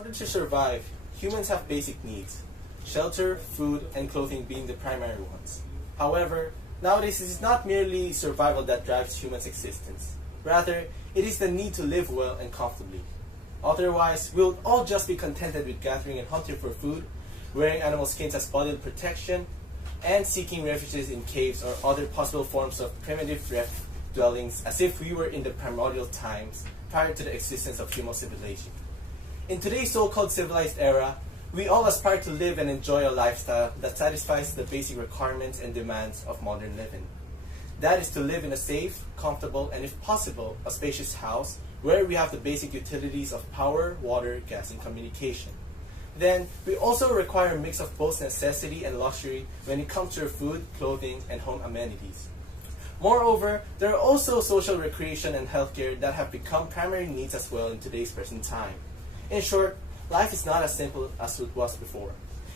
In order to survive, humans have basic needs, shelter, food, and clothing being the primary ones. However, nowadays it is not merely survival that drives humans' existence. Rather, it is the need to live well and comfortably. Otherwise, we'll all just be contented with gathering and hunting for food, wearing animal skins as bodily protection, and seeking refuges in caves or other possible forms of primitive refuge dwellings as if we were in the primordial times prior to the existence of human civilization. In today's so-called civilized era, we all aspire to live and enjoy a lifestyle that satisfies the basic requirements and demands of modern living. That is to live in a safe, comfortable, and if possible, a spacious house where we have the basic utilities of power, water, gas, and communication. Then, we also require a mix of both necessity and luxury when it comes to food, clothing, and home amenities. Moreover, there are also social recreation and healthcare that have become primary needs as well in today's present time. In short, life is not as simple as it was before.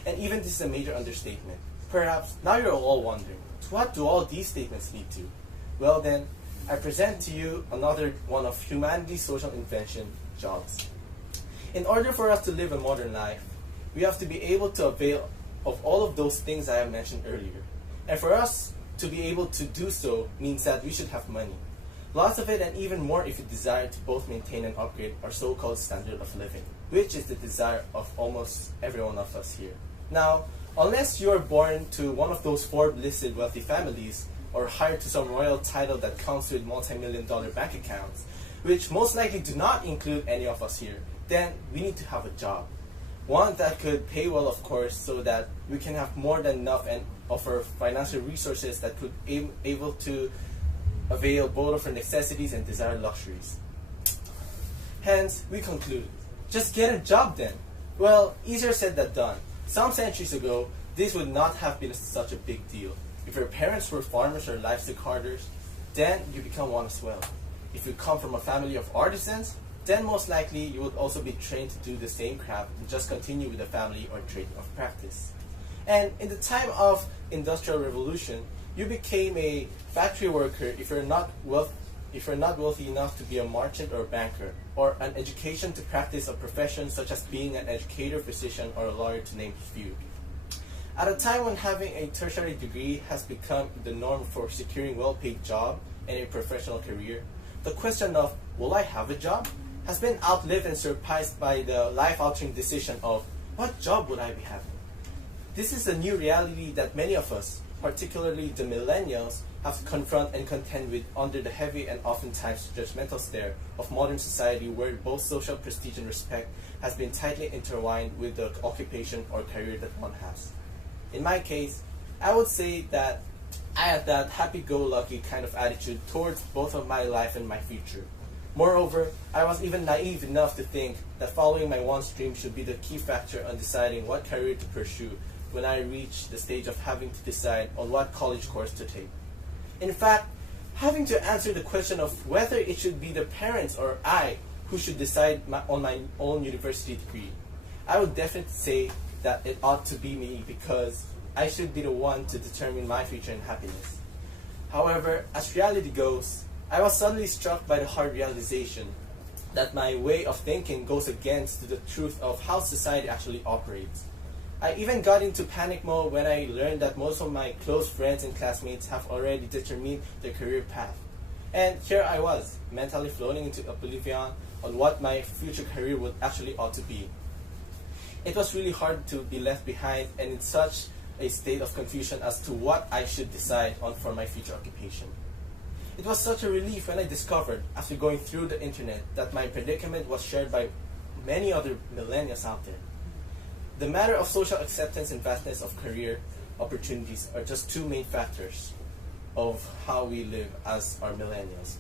And even this is a major understatement. Perhaps now you're all wondering, what do all these statements lead to? Well then, I present to you another one of humanity's social invention, jobs. In order for us to live a modern life, we have to be able to avail of all of those things I have mentioned earlier. And for us to be able to do so means that we should have money. Lots of it, and even more if we desire to both maintain and upgrade our so-called standard of living, which is the desire of almost every one of us here. Now, unless you are born to one of those Forbes-listed wealthy families, or hired to some royal title that comes with multi-million-dollar bank accounts, which most likely do not include any of us here, then we need to have a job. One that could pay well, of course, so that we can have more than enough and offer financial resources that could be able to avail both of our necessities and desired luxuries. Hence, we conclude, just get a job then. Well, easier said than done. Some centuries ago, this would not have been such a big deal. If your parents were farmers or livestock herders, then you become one as well. If you come from a family of artisans, then most likely you would also be trained to do the same craft and just continue with the family or trade of practice. And in the time of Industrial Revolution, you became a factory worker if you're not wealthy enough to be a merchant or a banker, or an education to practice a profession such as being an educator, physician, or a lawyer, to name a few. At a time when having a tertiary degree has become the norm for securing a well-paid job and a professional career, the question of, will I have a job, has been outlived and surpassed by the life-altering decision of, what job would I be having? This is a new reality that many of us, particularly the millennials, have to confront and contend with under the heavy and oftentimes judgmental stare of modern society, where both social prestige and respect has been tightly intertwined with the occupation or career that one has. In my case, I would say that I had that happy-go-lucky kind of attitude towards both of my life and my future. Moreover, I was even naive enough to think that following my one dream should be the key factor on deciding what career to pursue when I reached the stage of having to decide on what college course to take. In fact, having to answer the question of whether it should be the parents or I who should decide on my own university degree, I would definitely say that it ought to be me, because I should be the one to determine my future and happiness. However, as reality goes, I was suddenly struck by the hard realization that my way of thinking goes against the truth of how society actually operates. I even got into panic mode when I learned that most of my close friends and classmates have already determined their career path. And here I was, mentally floating into oblivion on what my future career would actually ought to be. It was really hard to be left behind and in such a state of confusion as to what I should decide on for my future occupation. It was such a relief when I discovered, after going through the internet, that my predicament was shared by many other millennials out there. The matter of social acceptance and vastness of career opportunities are just two main factors of how we live as our millennials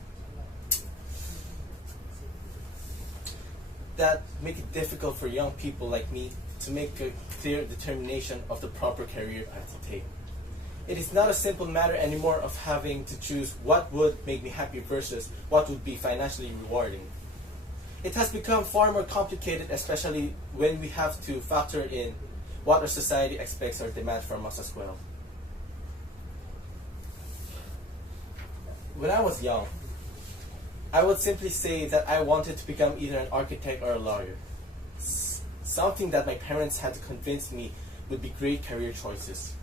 that make it difficult for young people like me to make a clear determination of the proper career path to take. It is not a simple matter anymore of having to choose what would make me happy versus what would be financially rewarding. It has become far more complicated, especially when we have to factor in what our society expects or demands from us as well. When I was young, I would simply say that I wanted to become either an architect or a lawyer. something that my parents had to convince me would be great career choices.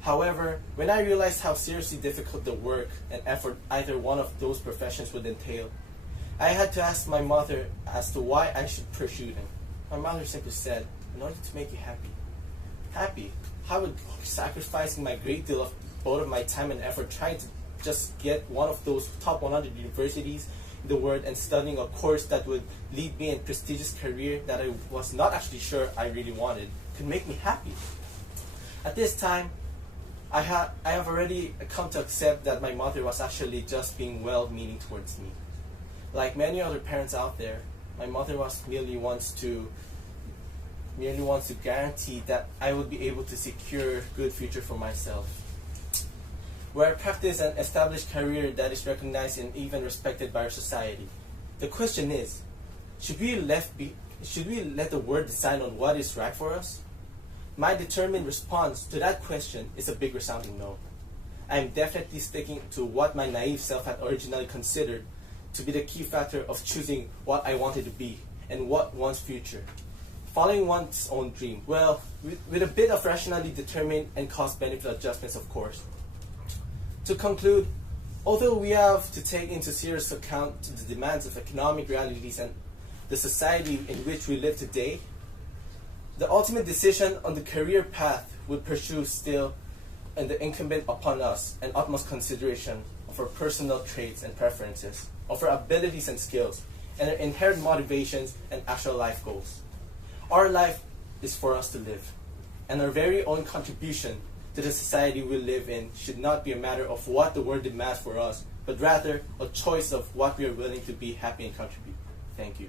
However, when I realized how seriously difficult the work and effort either one of those professions would entail, I had to ask my mother as to why I should pursue them. My mother simply said, in order to make you happy. Happy? How would sacrificing my great deal of both of my time and effort trying to just get one of those top 100 universities in the world and studying a course that would lead me in a prestigious career that I was not actually sure I really wanted could make me happy? At this time, I have already come to accept that my mother was actually just being well-meaning towards me. Like many other parents out there, my mother merely wants to guarantee that I would be able to secure a good future for myself, where I practice an established career that is recognized and even respected by our society. The question is, should we let the world decide on what is right for us? My determined response to that question is a big resounding no. I am definitely sticking to what my naive self had originally considered to be the key factor of choosing what I wanted to be and what one's future. Following one's own dream, well, with a bit of rationally determined and cost-benefit adjustments, of course. To conclude, although we have to take into serious account the demands of economic realities and the society in which we live today, the ultimate decision on the career path we pursue still and the incumbent upon us and utmost consideration of our personal traits and preferences, of our abilities and skills, and our inherent motivations and actual life goals. Our life is for us to live, and our very own contribution to the society we live in should not be a matter of what the world demands for us, but rather a choice of what we are willing to be happy and contribute. Thank you.